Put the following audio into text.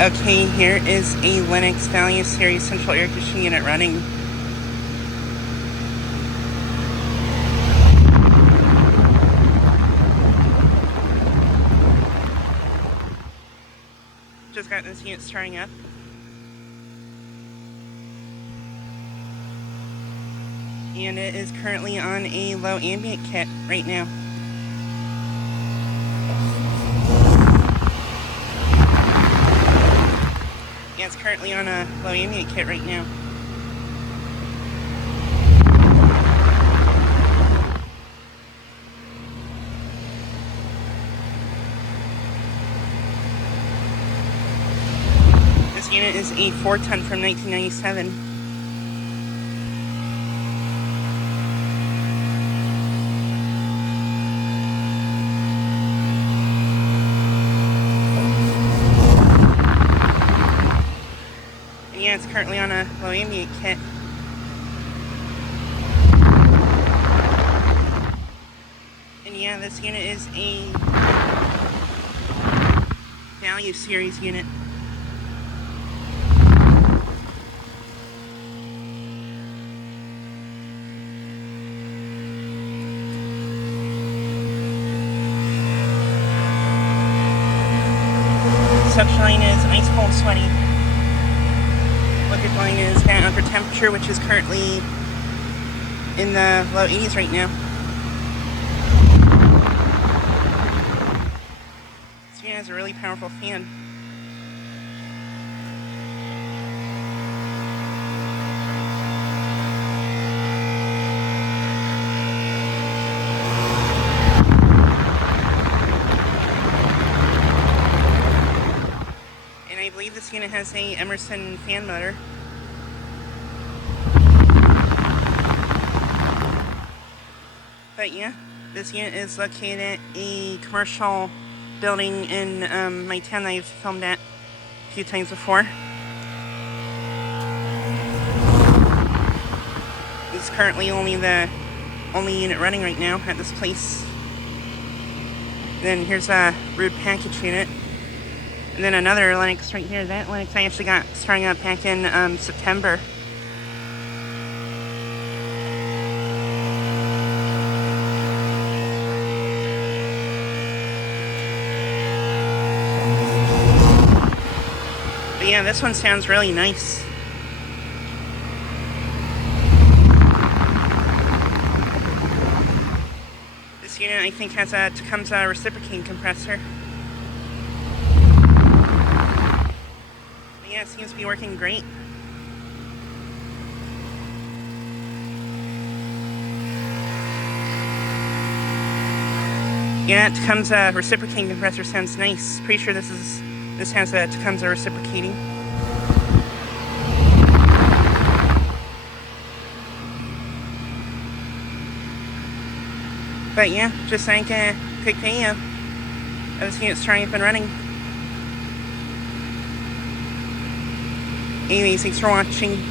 Okay, here is a Lennox Value series central air conditioning unit running. Just got this unit starting up. And it is currently on a low ambient kit right now. Yeah, it's currently on a low ambient kit right now. This unit is a 4-ton from 1997. Yeah, it's currently on a low ambient kit. And yeah, this unit is a Value series unit. Suction line is ice cold sweaty. Liquid line is at upper temperature, which is currently in the low 80s right now. This unit has a really powerful fan. And I believe this unit has a Emerson fan motor. But yeah, this unit is located at a commercial building in my town that I've filmed at a few times before. It's currently the only unit running right now at this place. Then here's a Rude package unit. And then another Lennox right here. That Lennox I actually got starting up back in September. But yeah, this one sounds really nice. This unit I think has a Tecumseh reciprocating compressor. But yeah, it seems to be working great. Yeah, Tecumseh reciprocating compressor sounds nice. Pretty sure this has a Tecumseh reciprocating. But yeah, just like a quick video of this unit starting up and running. Anyways, thanks for watching.